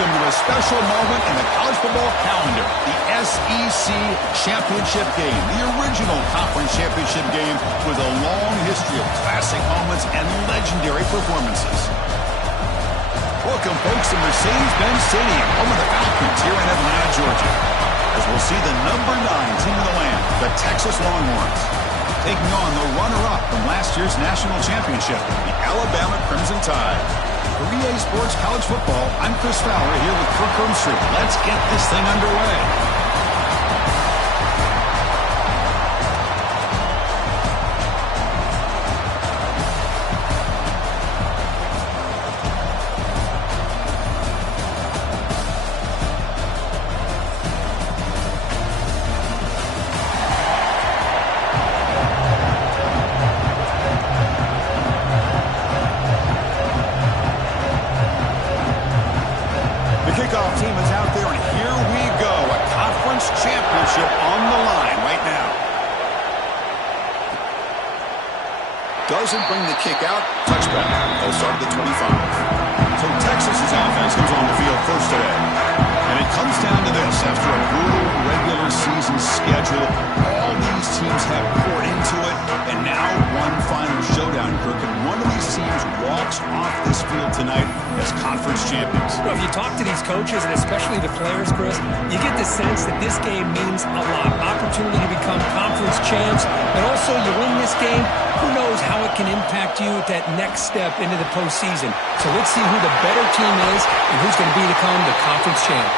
welcome to a special moment in the college football calendar, the SEC Championship Game, the original conference championship game with a long history of classic moments and legendary performances. Welcome, folks, to Mercedes-Benz Stadium, home of the Falcons here in Atlanta, Georgia, as we'll see the number 9 team in the land, the Texas Longhorns, taking on the runner-up from last year's national championship, the Alabama Crimson Tide. For EA Sports College Football, I'm Chris Fowler here with Kirk Herbstreit. Let's get this thing underway. Kickoff team is out there, and here we go. A conference championship on the line right now. Doesn't bring the kick out. Touchback. They'll start at the 25. So Texas's offense comes on the field first today. And it comes down to this. After a brutal regular season schedule, all these teams have poured into it, and now one final showdown, Kirk. And one of these teams walks off this field tonight as conference champions. Well, if you talk to these coaches, and especially the players, Chris, you get the sense that this game means a lot. Opportunity to become conference champs, and also you win this game, who knows how it can impact you at that next step into the postseason. So let's see who the better team is and who's going to become the conference champ.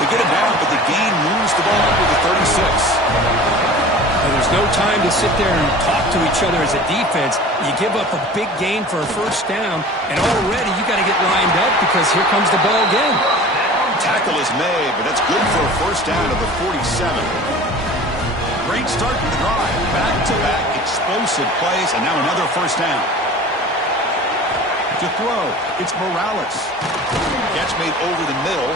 They get it down, but the game moves the ball over the 36. And there's no time to sit there and talk to each other as a defense. You give up a big gain for a first down, and already you got to get lined up because here comes the ball again. Tackle is made, but that's good for a first down of the 47. Great start to the drive. Back-to-back explosive plays, and now another first down. To throw, it's Morales. Catch made over the middle.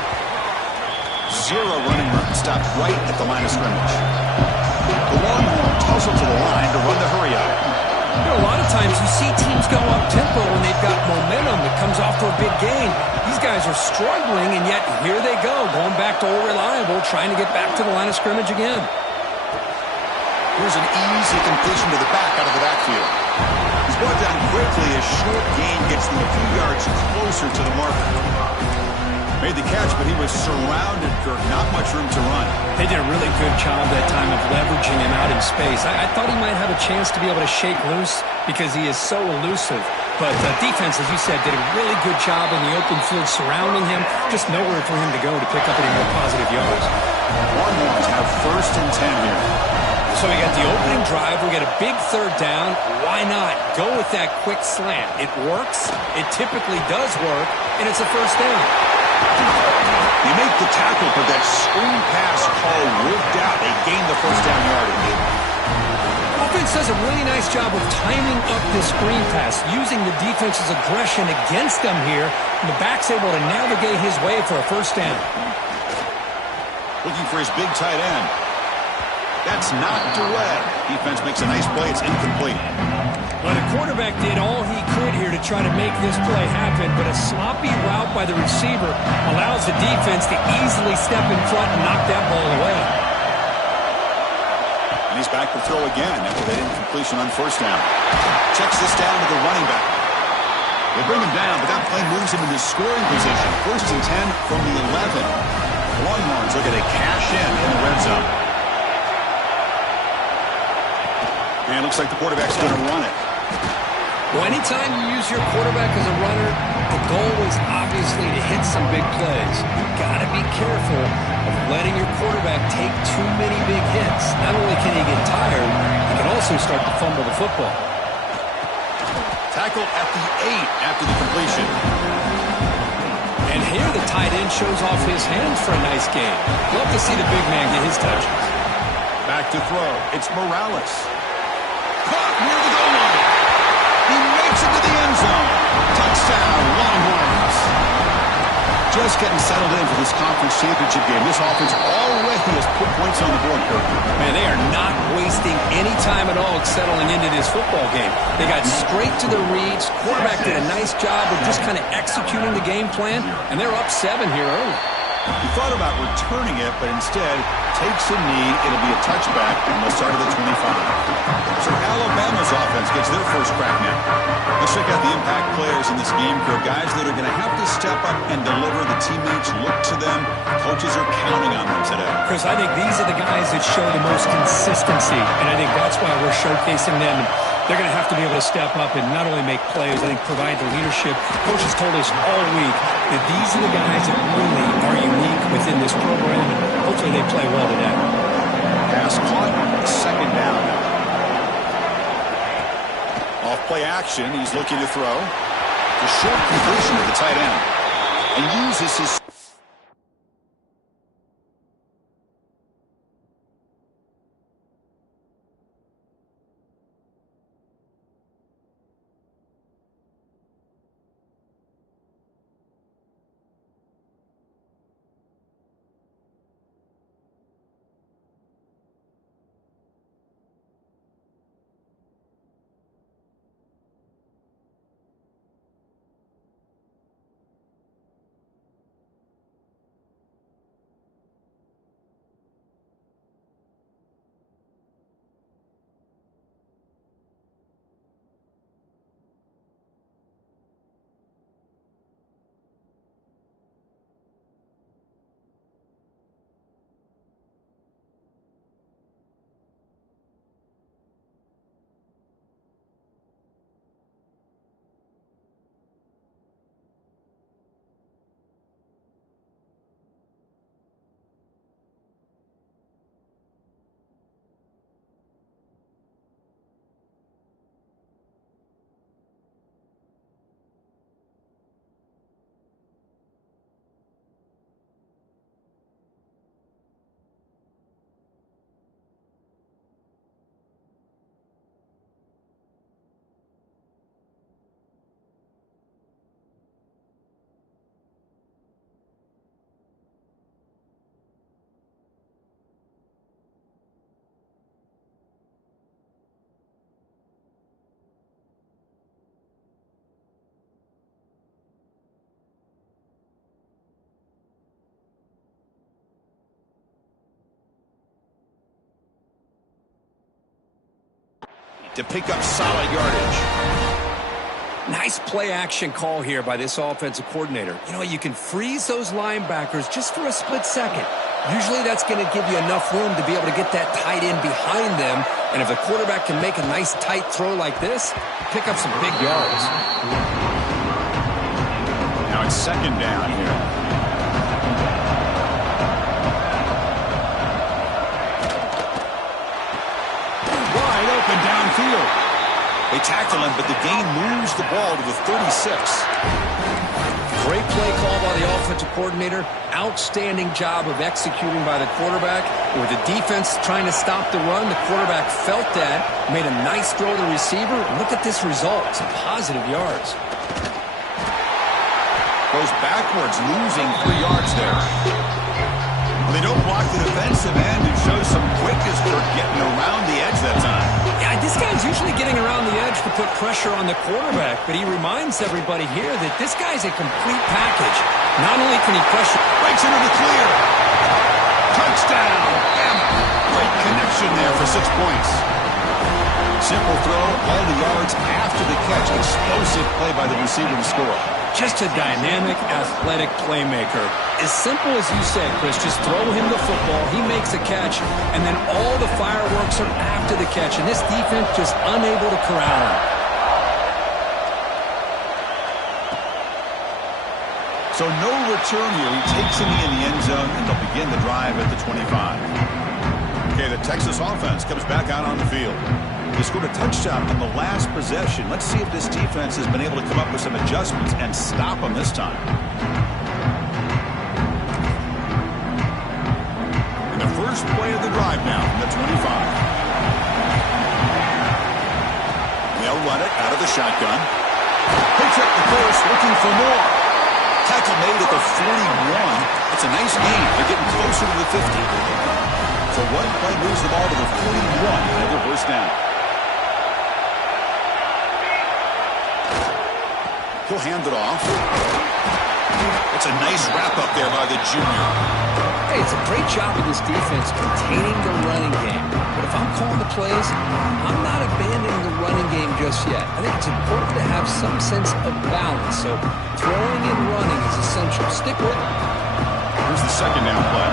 Zero running room. Stopped right at the line of scrimmage. The Longhorns hustle to the line to run the hurry up. You know, a lot of times you see teams go up-tempo when they've got momentum that comes off to a big gain. These guys are struggling, and yet here they go, going back to old reliable, trying to get back to the line of scrimmage again. Here's an easy completion to the back out of the backfield. He's brought down quickly as short gain gets them a few yards closer to the marker. Made the catch, but he was surrounded, Kirk. Not much room to run. They did a really good job that time of leveraging him out in space. I thought he might have a chance to be able to shake loose because he is so elusive. But defense, as you said, did a really good job in the open field surrounding him. Just nowhere for him to go to pick up any more positive yards. Longhorns have 1st and 10 here. So we got the opening drive. We got a big third down. Why not go with that quick slant? It works. It typically does work, and it's a first down. You make the tackle, but that screen pass call worked out. They gained the first down yardage. Offense does a really nice job of timing up this screen pass, using the defense's aggression against them here, and the back's able to navigate his way for a first down. Looking for his big tight end. That's knocked away. Defense makes a nice play. It's incomplete. Well, the quarterback did all he could here to try to make this play happen, but a sloppy route by the receiver allows the defense to easily step in front and knock that ball away. And he's back to throw again after that incompletion on first down. Checks this down to the running back. They bring him down, but that play moves him into scoring position. 1st and 10 from the 11. The Longhorns look at a cash in the red zone. And it looks like the quarterback's going to run it. Well, anytime you use your quarterback as a runner, the goal is obviously to hit some big plays. You've got to be careful of letting your quarterback take too many big hits. Not only can he get tired, he can also start to fumble the football. Tackle at the 8 after the completion. And here the tight end shows off his hands for a nice game. Love to see the big man get his touches. Back to throw. It's Morales. Caught near the goal line. He makes it to the end zone. Touchdown, Longhorns. Just getting settled in for this conference championship game. This offense already has put points on the board, Kirk. Man, they are not wasting wasting any time at all settling into this football game. They got straight to their reads. Quarterback did a nice job of just kind of executing the game plan, and they're up 7 here early. He thought about returning it, but instead takes a knee. It'll be a touchback on the start of the 25. So Alabama's offense gets their first crack now. Let's check out the impact players in this game crew. Guys that are going to have to step up and deliver. The teammates look to them. Coaches are counting on them today. Chris, I think these are the guys that show the most consistency, and I think that's why we're showcasing them. And they're going to have to be able to step up and not only make plays, I think provide the leadership. Coaches told us all week that these are the guys that really are unique within this program, and hopefully they play well today. Pass caught, second down. Off play action, he's looking to throw. The short completion to the tight end. And uses his... to pick up solid yardage. Nice play action call here by this offensive coordinator. You know, you can freeze those linebackers just for a split second. Usually that's going to give you enough room to be able to get that tight end behind them. And if a quarterback can make a nice tight throw like this, pick up some big yards. Now it's second down here. Downfield. They tackle him, but the gain moves the ball to the 36. Great play call by the offensive coordinator. Outstanding job of executing by the quarterback. With the defense trying to stop the run, the quarterback felt that, made a nice throw to the receiver. Look at this result. Some positive yards. Goes backwards, losing 3 yards there. Well, they don't block the defensive end and show some quickness for getting around the edge that time. Yeah, this guy's usually getting around the edge to put pressure on the quarterback, but he reminds everybody here that this guy's a complete package. Not only can he pressure... Breaks into the clear. Touchdown. And great connection there for 6 points. Simple throw, all the yards after the catch. Explosive play by the receiver to score. Just a dynamic, athletic playmaker. As simple as you said, Chris, just throw him the football, he makes a catch, and then all the fireworks are after the catch, and this defense just unable to corral him. So no return here. He takes him in the end zone, and they'll begin the drive at the 25. Okay, the Texas offense comes back out on the field. They scored a touchdown on the last possession. Let's see if this defense has been able to come up with some adjustments and stop them this time. And the first play of the drive now from the 25. They'll run it out of the shotgun. They check the course, looking for more. Tackle made at the 41. That's a nice gain. They're getting closer to the 50. So one play moves the ball to the 41, another first down. He'll hand it off. It's a nice wrap-up there by the junior. Hey, it's a great job of this defense containing the running game. But if I'm calling the plays, I'm not abandoning the running game just yet. I think it's important to have some sense of balance. So throwing and running is essential. Stick with it. Here's the second down play.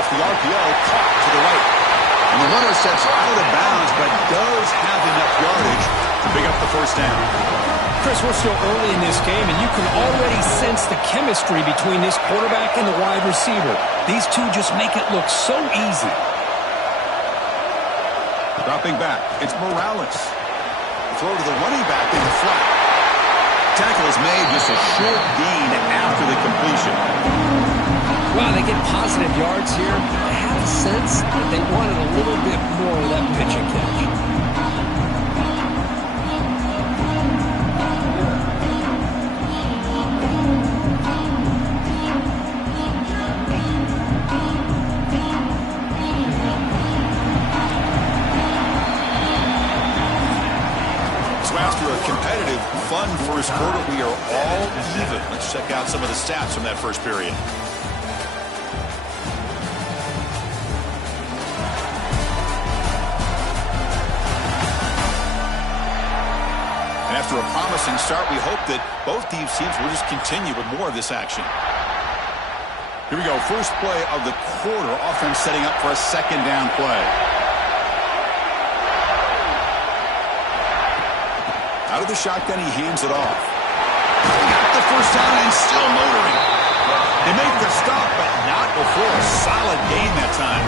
Off the RPO, caught to the right. And the runner steps out of bounds, but does have enough yardage to pick up the first down. Chris, we're still early in this game, and you can already sense the chemistry between this quarterback and the wide receiver. These two just make it look so easy. Dropping back, it's Morales. The throw to the running back in the flat. Tackle is made, just a short gain after the completion. Wow, they get positive yards here. I have a sense that they wanted a little bit more of that pitch and catch. After a competitive, fun first quarter, we are all even. Let's check out some of the stats from that first period. And after a promising start, we hope that both these teams will just continue with more of this action. Here we go. First play of the quarter. Offense setting up for a second down play. Out of the shotgun, he hands it off. He got the first down and still motoring. They make the stop, but not before a solid gain that time.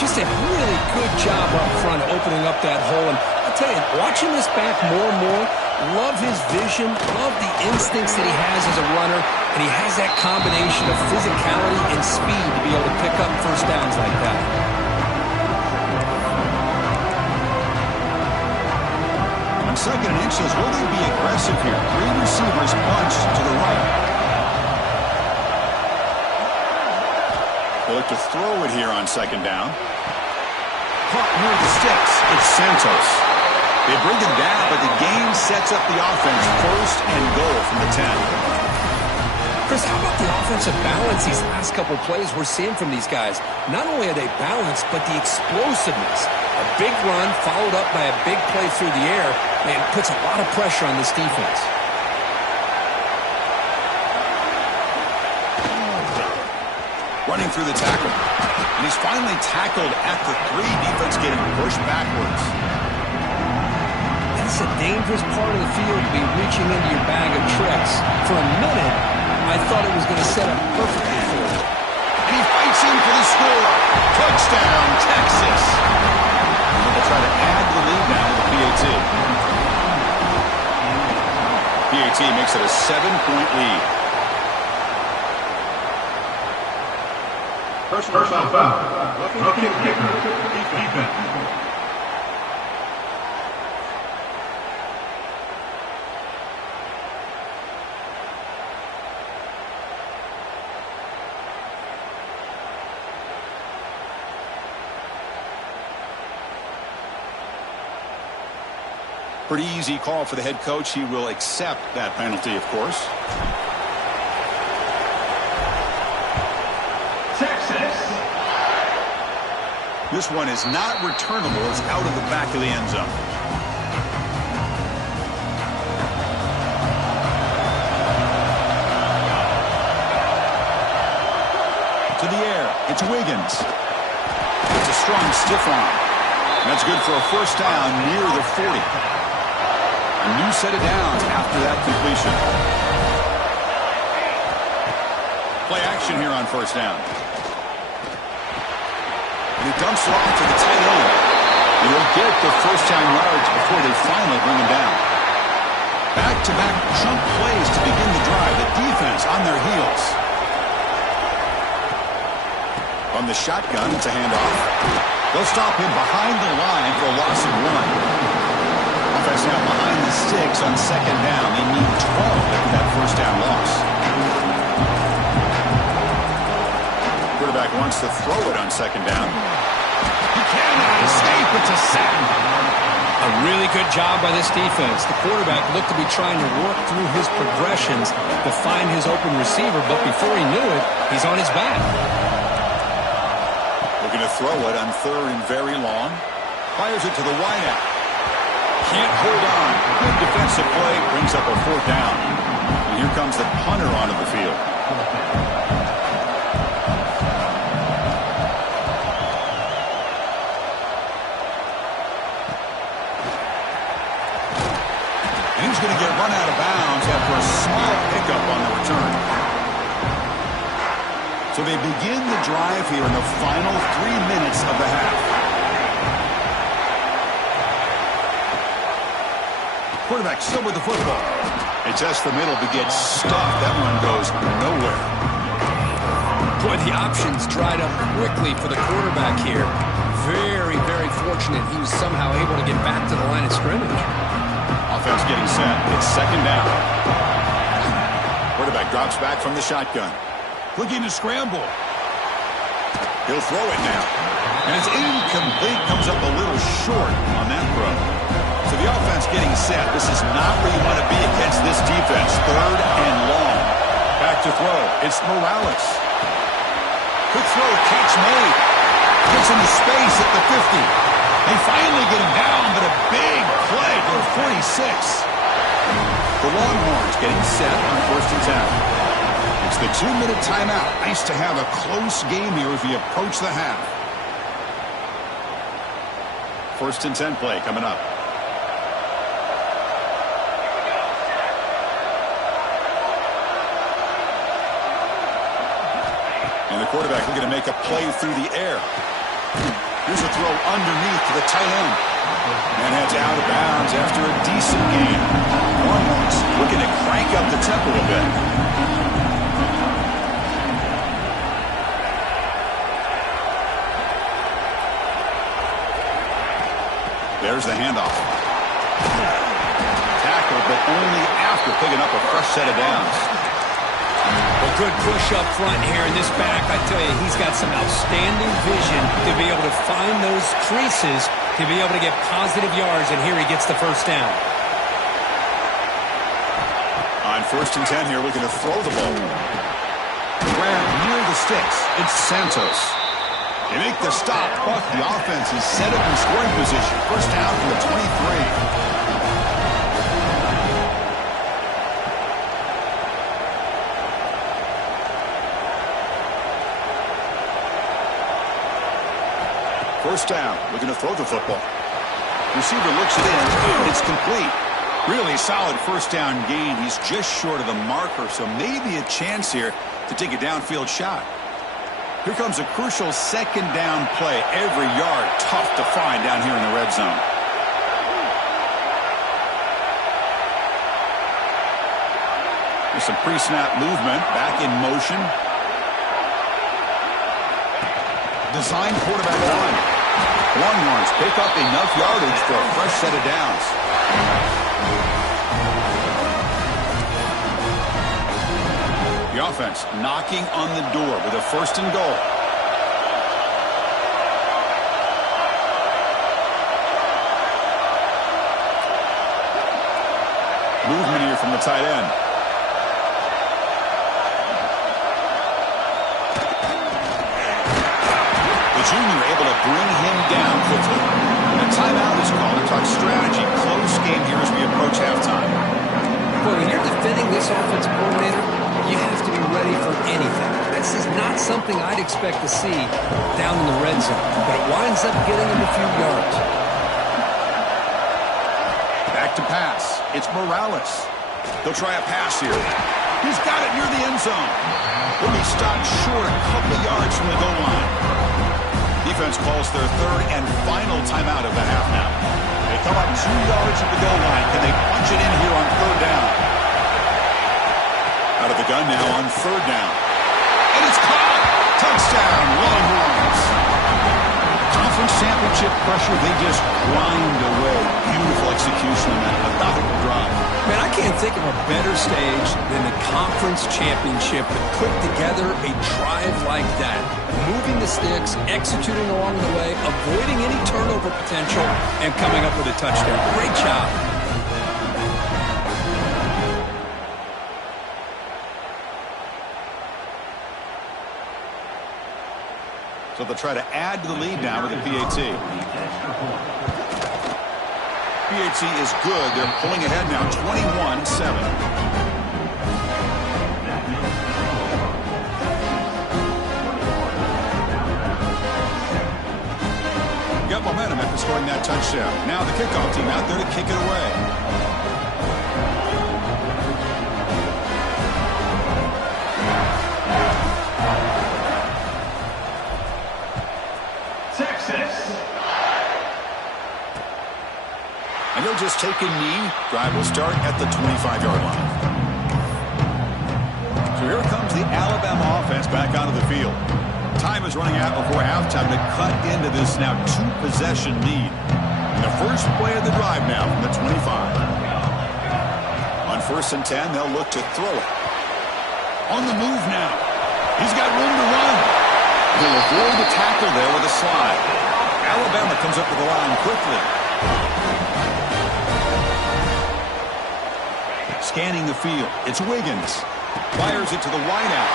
Just a really good job up front opening up that hole. And I'll tell you, watching this back more and more, love his vision, love the instincts that he has as a runner, and he has that combination of physicality and speed to be able to pick up first downs like that. On second and inches, will they be aggressive here? Three receivers bunched to the right. They look to throw it here on second down. Caught near the sticks. It's Santos. They bring him down, but the game sets up the offense first and goal from the 10. Chris, how about the offensive balance these last couple plays we're seeing from these guys? Not only are they balanced, but the explosiveness. A big run followed up by a big play through the air, man, puts a lot of pressure on this defense. Running through the tackle. And he's finally tackled at the 3. Defense getting pushed backwards. That's a dangerous part of the field to be reaching into your bag of tricks. For a minute, I thought it was going to set up perfectly for him. And he fights in for the score. Touchdown, Texas. And they'll try to add the lead now with the PAT. PAT makes it a 7-point lead. Personal foul. Rookie kicker. Defense. Pretty easy call for the head coach. He will accept that penalty, of course. Texas. This one is not returnable. It's out of the back of the end zone. To the air. It's Wiggins. It's a strong stiff arm. That's good for a first down near the 40. A new set of downs after that completion. Play action here on first down. And he dumps it off to the tight end. And he'll get the first down yards before they finally bring him down. Back-to-back chunk plays to begin the drive. The defense on their heels. From the shotgun, it's a handoff. They'll stop him behind the line for a loss of 1. Offense now behind the sticks on second down. They need 12 after that first down loss. Quarterback wants to throw it on second down. He cannot escape. It's a sack. A really good job by this defense. The quarterback looked to be trying to work through his progressions to find his open receiver, but before he knew it, he's on his back. Looking to throw it on third and very long. Fires it to the wideout. Can't hold on. Good defensive play. Brings up a fourth down. And here comes the punter onto the field. And he's going to get run out of bounds after a small pickup on the return. So they begin the drive here in the final 3 minutes of the half. Quarterback still with the football. It tests the middle but gets stuffed. That one goes nowhere. Boy, the options dried up quickly for the quarterback here. Very, very fortunate he was somehow able to get back to the line of scrimmage. Offense getting set. It's second down. Quarterback drops back from the shotgun. Looking to scramble. He'll throw it now. And it's incomplete. Comes up a little short on that throw. So the offense getting set. This is not where you want to be against this defense. Third and long. Back to throw. It's Morales. Quick throw. Catch made. Gets into space at the 50. They finally get him down, but a big play to the 46. The Longhorns getting set on first and 10. It's the 2-minute timeout. Nice to have a close game here as we approach the half. First and 10 play coming up. And the quarterback looking to make a play through the air. Here's a throw underneath to the tight end. And heads out of bounds after a decent game. Longhorns looking to crank up the tempo a bit. There's the handoff. Tackle, but only after picking up a fresh set of downs. A good push up front here in this back. I tell you, he's got some outstanding vision to be able to find those creases, to be able to get positive yards, and here he gets the first down. On first and 10 here, looking to throw the ball. Grab near the sticks. It's Santos. They make the stop, but the offense is set up in scoring position. First down from the 23. First down, looking to throw the football. Receiver looks it in. It's complete. Really solid first down gain. He's just short of the marker, so maybe a chance here to take a downfield shot. Here comes a crucial second down play. Every yard tough to find down here in the red zone. There's some pre-snap movement. Back in motion. Designed quarterback run. Longhorns pick up enough yardage for a fresh set of downs. The offense knocking on the door with a first and goal. Movement here from the tight end. The junior able to bring him down quickly. A timeout is called to talk strategy. Close game here as we approach halftime. Well, when you're defending this offensive coordinator, you have to be ready for anything. This is not something I'd expect to see down in the red zone, but it winds up getting him a few yards. Back to pass. It's Morales. They'll try a pass here. He's got it near the end zone. He'll be stopped short a couple of yards from the goal line. Defense calls their third and final timeout of the half now. They come up 2 yards at the goal line. Can they punch it in here on third down? Out of the gun now on third down. And it's caught! Touchdown, Longhorns. Conference championship pressure, they just grind away. Beautiful execution on that methodical drive. Man, I can't think of a better stage than the conference championship to put together a drive like that. Moving the sticks, executing along the way, avoiding any turnover potential, and coming up with a touchdown. Great job. So they'll try to add to the lead now with the PAT. PAT is good. They're pulling ahead now, 21-7. Got momentum after scoring that touchdown. Now the kickoff team out there to kick it away. And he'll just take a knee. Drive will start at the 25-yard line. So here comes the Alabama offense back onto the field. Time is running out before halftime to cut into this now two-possession lead. And the first play of the drive now from the 25. On 1st and 10, they'll look to throw it. On the move now. He's got room to run. He'll avoid the tackle there with a slide. Alabama comes up with the line quickly. Scanning the field. It's Wiggins. Fires it to the wideout.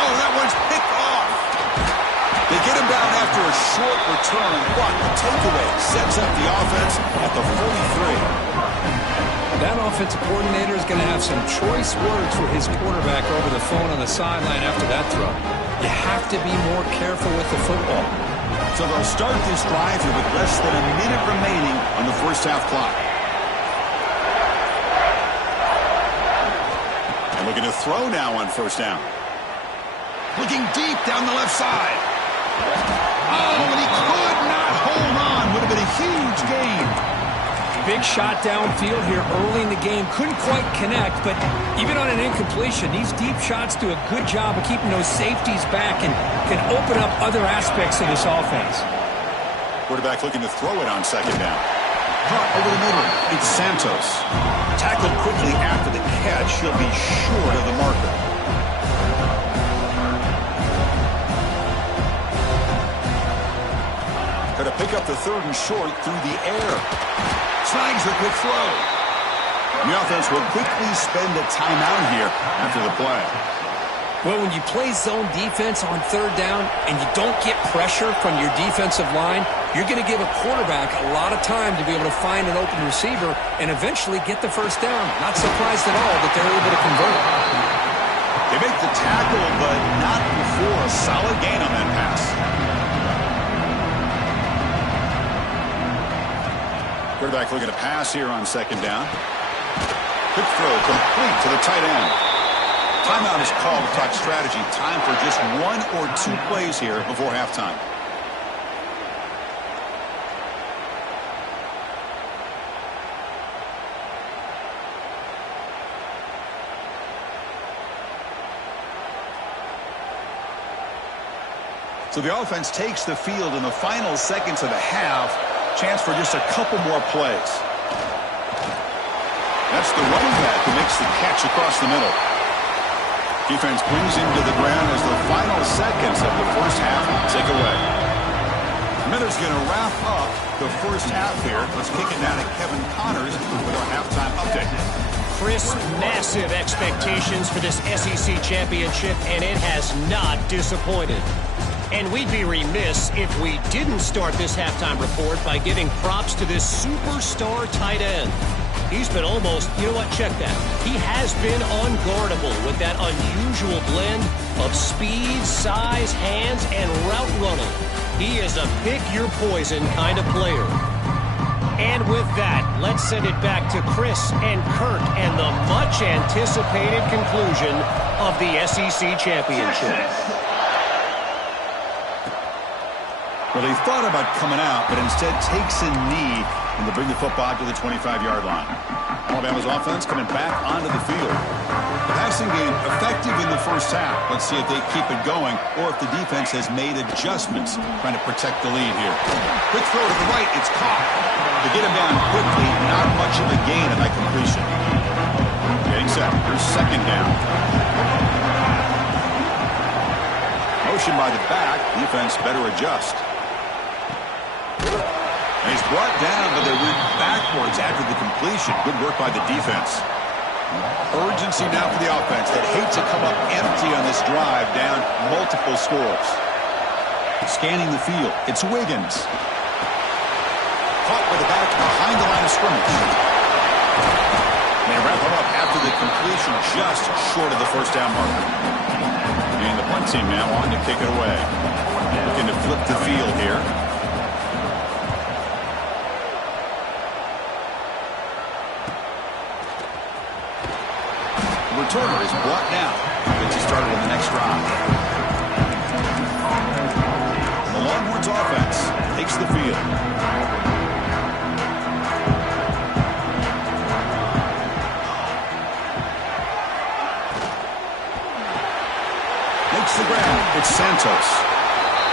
Oh, that one's picked off. They get him down after a short return. But the takeaway sets up the offense at the 43. That offensive coordinator is going to have some choice words for his quarterback over the phone on the sideline after that throw. You have to be more careful with the football. So they'll start this drive here with less than a minute remaining on the first half clock. And looking to throw now on 1st down. Looking deep down the left side. Oh, and he could not hold on. Would have been a huge gain. Big shot downfield here early in the game. Couldn't quite connect, but even on an incompletion, these deep shots do a good job of keeping those safeties back and can open up other aspects of this offense. Quarterback looking to throw it on 2nd down. Caught over the middle. It's Santos. Tackled quickly after the catch. He'll be short of the marker. Got to pick up the 3rd and short through the air. Snags the quick throw. The offense will quickly spend a timeout here after the play. Well, when you play zone defense on 3rd down and you don't get pressure from your defensive line, you're going to give a quarterback a lot of time to be able to find an open receiver and eventually get the 1st down. Not surprised at all that they're able to convert. They make the tackle, but not before a solid gain on that pass. Quarterback looking to pass here on 2nd down. Quick throw complete to the tight end. Timeout is called to talk strategy. Time for just 1 or 2 plays here before halftime. So the offense takes the field in the final seconds of the half. Chance for just a couple more plays. That's the running back who makes the catch across the middle. Defense brings him to the ground as the final seconds of the first half tick away. Miller's going to wrap up the first half here. Let's kick it down to Kevin Connors with our halftime update. Chris, massive expectations for this SEC championship, and it has not disappointed. And we'd be remiss if we didn't start this halftime report by giving props to this superstar tight end. He's been almost, you know what, check that. He has been unguardable with that unusual blend of speed, size, hands, and route running. He is a pick-your-poison kind of player. And with that, let's send it back to Chris and Kurt and the much-anticipated conclusion of the SEC championship. Well, he thought about coming out, but instead takes a knee And they'll bring the football to the 25-yard line. Alabama's offense coming back onto the field. The passing game effective in the first half. Let's see if they keep it going or if the defense has made adjustments trying to protect the lead here. Quick throw to the right. It's caught. To get him down quickly, not much of a gain at that completion. Getting set. Here's second down. Motion by the back. Defense better adjust. And he's brought down, but they went backwards after the completion. Good work by the defense. Urgency now for the offense that hate to come up empty on this drive, down multiple scores. Scanning the field. It's Wiggins. Caught by the back behind the line of scrimmage. They wrap him up after the completion, just short of the first down marker. And the punt team now on to kick it away. Looking to flip the field here. Returner is brought down. Gets you started on the next drive. The Longhorns offense takes the field. Makes the grab. It's Santos.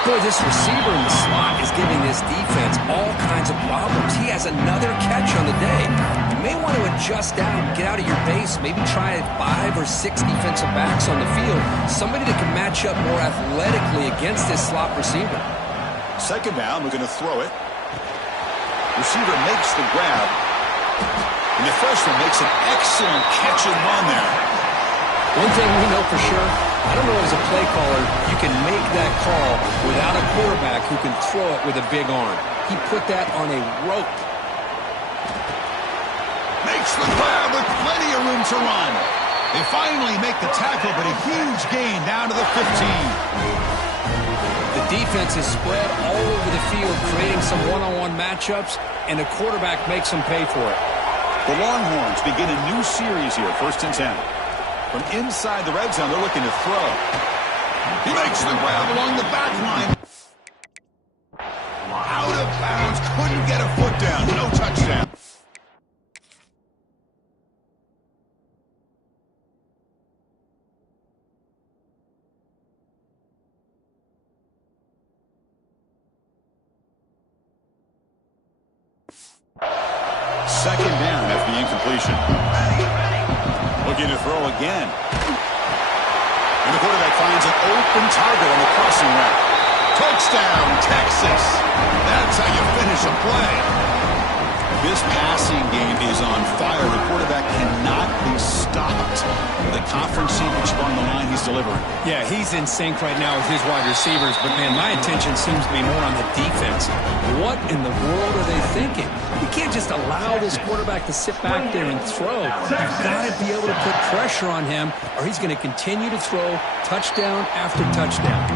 Boy, this receiver in the slot is giving this defense all kinds of problems. He has another catch on the day. You may want to adjust out, get out of your base, maybe try 5 or 6 defensive backs on the field. Somebody that can match up more athletically against this slot receiver. Second down, we're going to throw it. Receiver makes the grab. And the freshman makes an excellent catch and run there. One thing we know for sure, I don't know as a play caller, you can make that call without a quarterback who can throw it with a big arm. He put that on a rope. Makes the grab with plenty of room to run. They finally make the tackle, but a huge gain down to the 15. The defense is spread all over the field, creating some one-on-one matchups, and the quarterback makes them pay for it. The Longhorns begin a new series here, 1st and 10. From inside the red zone, they're looking to throw. He makes the grab along the back line. Out of bounds. Couldn't get a foot down. No touchdown. Second down after the incompletion. Looking to throw again. And the quarterback finds an open target on the crossing route. Touchdown, Texas. That's how you finish a play. This passing game is on fire. The quarterback cannot be stopped. The conference championship on the line he's delivering. Yeah, he's in sync right now with his wide receivers, but, man, my attention seems to be more on the defense. What in the world are they thinking? You can't just allow this quarterback to sit back there and throw. You've got to be able to put pressure on him, or he's going to continue to throw touchdown after touchdown.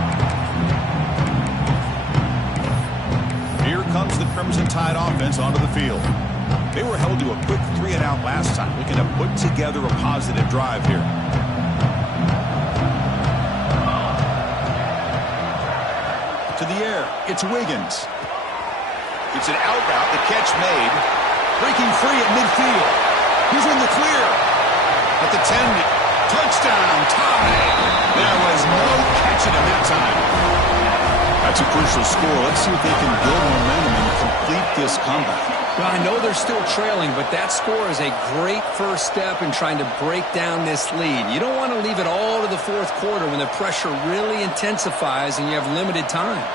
Here comes the Crimson Tide offense onto the field. They were held to a quick 3-and-out last time, looking to put together a positive drive here. To the air, it's Wiggins. It's an out route, the catch made. Breaking free at midfield. He's in the clear. At the 10, touchdown, tie. There was no catching him that time. That's a crucial score. Let's see if they can build momentum and complete this comeback. Well, I know they're still trailing, but that score is a great first step in trying to break down this lead. You don't want to leave it all to the fourth quarter when the pressure really intensifies and you have limited time.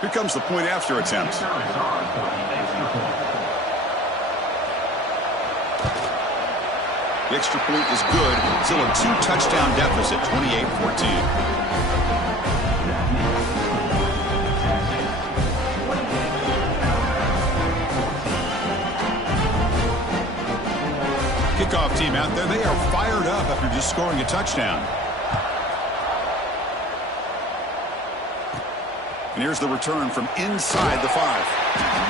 Here comes the point after attempt. The extra point is good. Still a 2-touchdown deficit, 28-14. Team out there, they are fired up after just scoring a touchdown. And here's the return from inside the 5.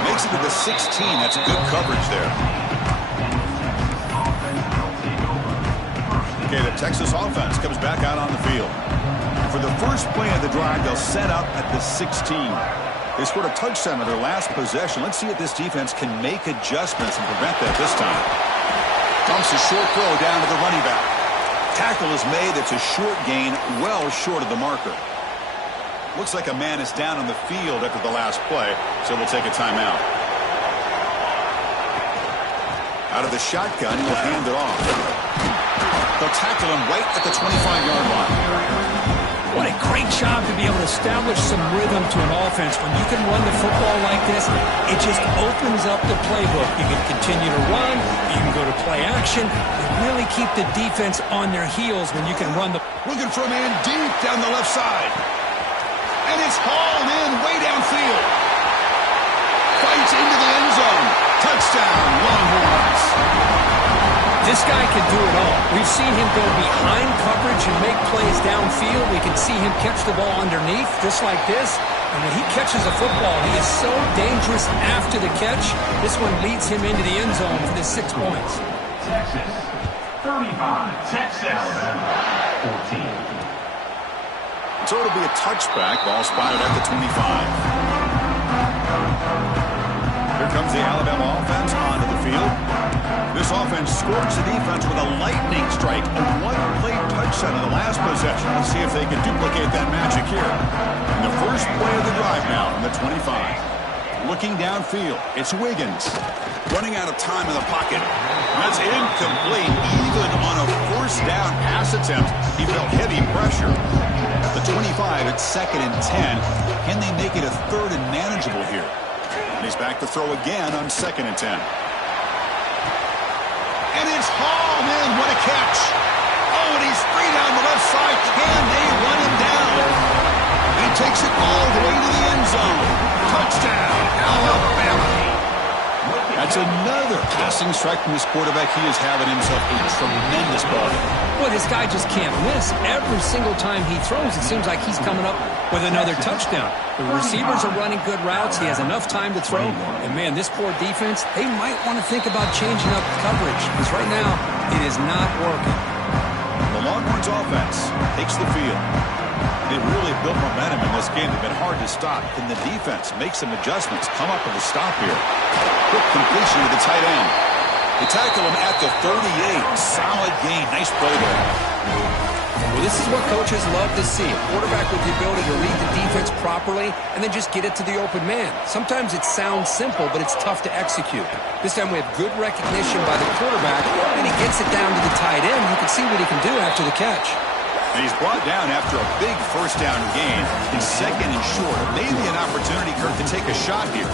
Makes it to the 16. That's good coverage there. Okay, the Texas offense comes back out on the field. For the first play of the drive, they'll set up at the 16. They scored a touchdown on their last possession. Let's see if this defense can make adjustments and prevent that this time. Dumps a short throw down to the running back. Tackle is made. It's a short gain, well short of the marker. Looks like a man is down on the field after the last play, so we'll take a timeout. Out of the shotgun, he'll hand it off. They'll tackle him right at the 25-yard line. What a great job to be able to establish some rhythm to an offense. When you can run the football like this, it just opens up the playbook. You can continue to run, you can go to play action, and really keep the defense on their heels when you can run the... Looking for a man deep down the left side. And it's hauled in way downfield. Fights into the end zone. Touchdown, Longhorns. This guy can do it all. We've seen him go behind coverage and make plays downfield. We can see him catch the ball underneath, just like this. And when he catches a football, he is so dangerous after the catch. This one leads him into the end zone for the 6 points. Texas, 35. Texas, Alabama, 14. So it'll be a touchback. Ball spotted at the 25. Here comes the Alabama offense onto the field. This offense scores the defense with a lightning strike, a one-play touchdown in the last possession. Let's see if they can duplicate that magic here. And the first play of the drive now on the 25. Looking downfield, it's Wiggins. Running out of time in the pocket. That's incomplete. Even on a first down pass attempt, he felt heavy pressure. At the 25, it's 2nd and 10. Can they make it a 3rd and manageable here? And he's back to throw again on 2nd and 10. And it's hauled in. What a catch. Oh, and he's free down the left side. Can they run him down? He takes it all the way to the end zone. Touchdown, Alabama. That's another passing strike from his quarterback. He is having himself a tremendous ball. Boy, this guy just can't miss. Every single time he throws, it seems like he's coming up with another touchdown. The receivers are running good routes. He has enough time to throw. And, man, this poor defense, they might want to think about changing up coverage. Because right now, it is not working. The Longhorns offense takes the field. They really built momentum in this game. They've been hard to stop. Can the defense make some adjustments? Come up with a stop here. Quick completion to the tight end. They tackle him at the 38. Solid gain. Nice play there. Well, this is what coaches love to see. A quarterback with the ability to read the defense properly and then just get it to the open man. Sometimes it sounds simple, but it's tough to execute. This time we have good recognition by the quarterback, and he gets it down to the tight end. You can see what he can do after the catch. And he's brought down after a big first down gain. In 2nd and short. Maybe an opportunity, Kirk, to take a shot here.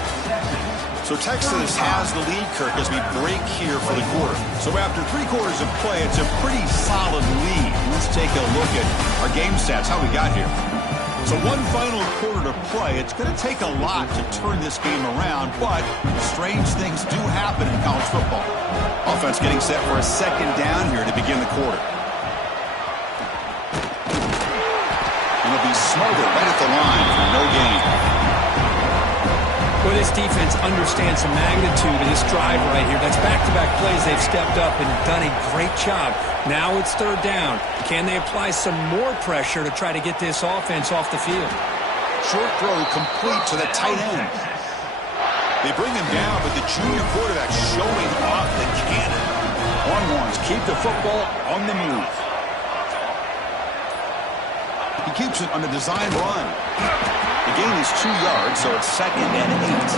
So Texas has the lead, Kirk, as we break here for the quarter. So after 3 quarters of play, it's a pretty solid lead. Let's take a look at our game stats, how we got here. So 1 final quarter to play. It's going to take a lot to turn this game around, but strange things do happen in college football. Offense getting set for a 2nd down here to begin the quarter. And it'll be smothered right at the line for no gain. Well, this defense understands the magnitude of this drive right here. That's back-to-back plays. They've stepped up and done a great job. Now it's 3rd down. Can they apply some more pressure to try to get this offense off the field? Short throw complete to the tight end. They bring him down, but the junior quarterback showing off the cannon. Longhorns keep the football on the move. He keeps it on the design run. The gain is 2 yards, so it's 2nd and 8.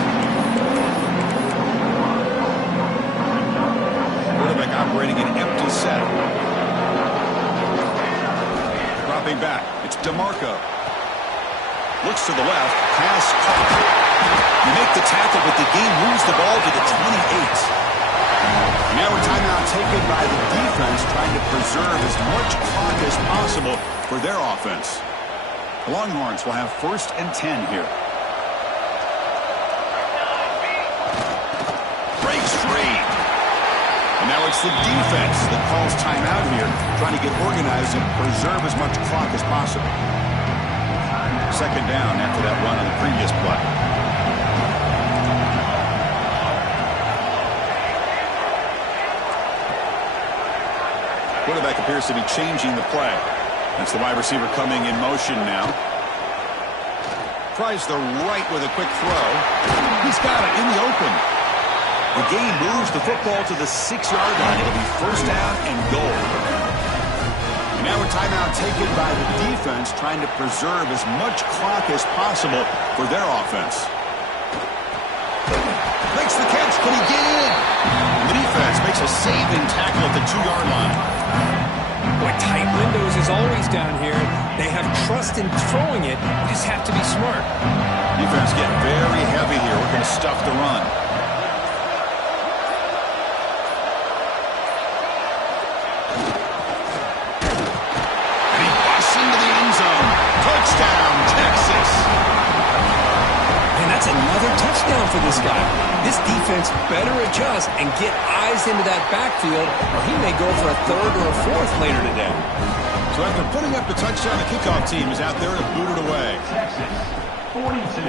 Quarterback operating an empty set. Dropping back. It's DeMarco. Looks to the left. Pass caught. You make the tackle, but the game moves the ball to the 28. Now a timeout taken by the defense, trying to preserve as much clock as possible for their offense. The Longhorns will have 1st and 10 here. Breaks free. And now it's the defense that calls timeout here, trying to get organized and preserve as much clock as possible. Second down after that run on the previous play. Quarterback appears to be changing the play. That's the wide receiver coming in motion now. Tries the right with a quick throw. He's got it in the open. The game moves the football to the 6-yard line. It'll be first down and goal. And now a timeout taken by the defense, trying to preserve as much clock as possible for their offense. Makes the catch. Can he get in? The defense makes a saving tackle at the 2-yard line. Boy, tight windows is always down here. They have trust in throwing it. You just have to be smart. Defense getting very heavy here. We're going to stuff the run. And he busts into the end zone. Touchdown, Texas. And that's another touchdown for this guy. This defense better adjust and get eyes into that backfield, or he may go for a third or a fourth later today. So after putting up the touchdown, the kickoff team is out there to boot it away. Texas 42,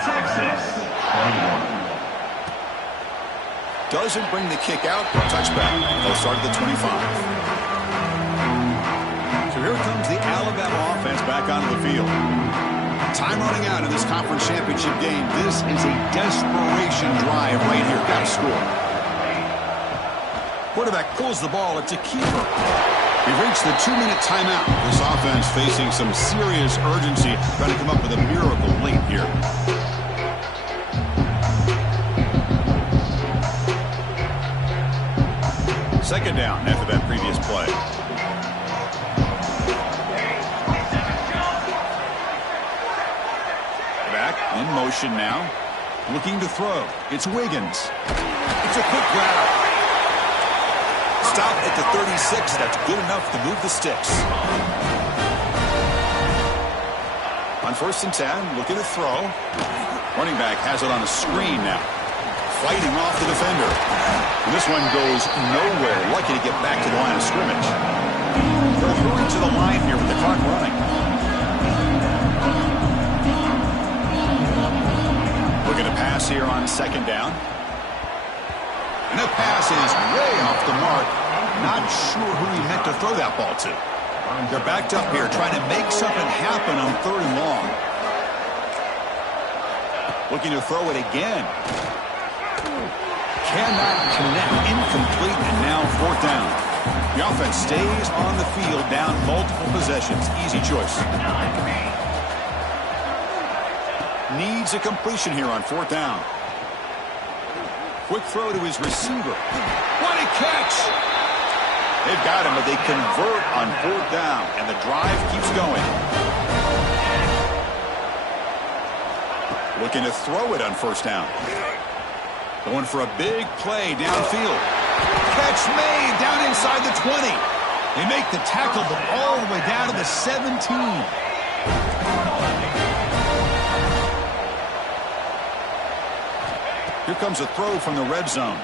Texas 21. Doesn't bring the kick out, touchback. They'll start at the 25. So here comes the Alabama offense back onto the field. Time running out in this conference championship game. This is a desperation drive right here. Got to score. Quarterback pulls the ball. It's a keeper. We've reached the 2-minute timeout. This offense facing some serious urgency, trying to come up with a miracle late here. Second down after that previous play. In motion now. Looking to throw. It's Wiggins. It's a quick grab. Stop at the 36. That's good enough to move the sticks. On 1st and 10, looking to throw. Running back has it on a screen now. Fighting off the defender. And this one goes nowhere. Lucky to get back to the line of scrimmage. They're hurrying to the line here with the clock running. Looking to pass here on second down. And the pass is way off the mark. Not sure who he meant to throw that ball to. They're backed up here trying to make something happen on 3rd and long. Looking to throw it again. Cannot connect. Incomplete, and now 4th down. The offense stays on the field, down multiple possessions. Easy choice. Needs a completion here on 4th down. Quick throw to his receiver. What a catch! They've got him, but they convert on 4th down, and the drive keeps going. Looking to throw it on 1st down. Going for a big play downfield. Catch made down inside the 20. They make the tackle, but all the way down to the 17. Here comes a throw from the red zone.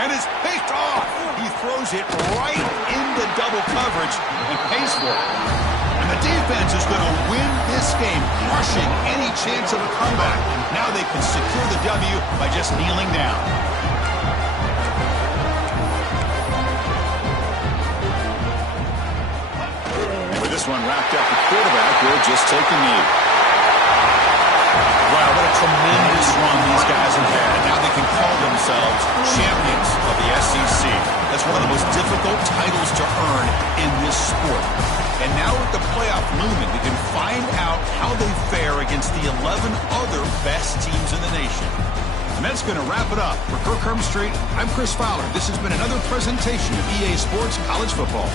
And it's picked off. He throws it right into double coverage and pays for it. And the defense is going to win this game, crushing any chance of a comeback. Now they can secure the W by just kneeling down. And with this one wrapped up, the quarterback will just take a knee. Wow, what a tremendous run these guys have had. Now they can call themselves champions of the SEC. That's one of the most difficult titles to earn in this sport. And now with the playoff looming, we can find out how they fare against the 11 other best teams in the nation. And that's going to wrap it up. For Kirk Herbstreit, I'm Chris Fowler. This has been another presentation of EA Sports College Football.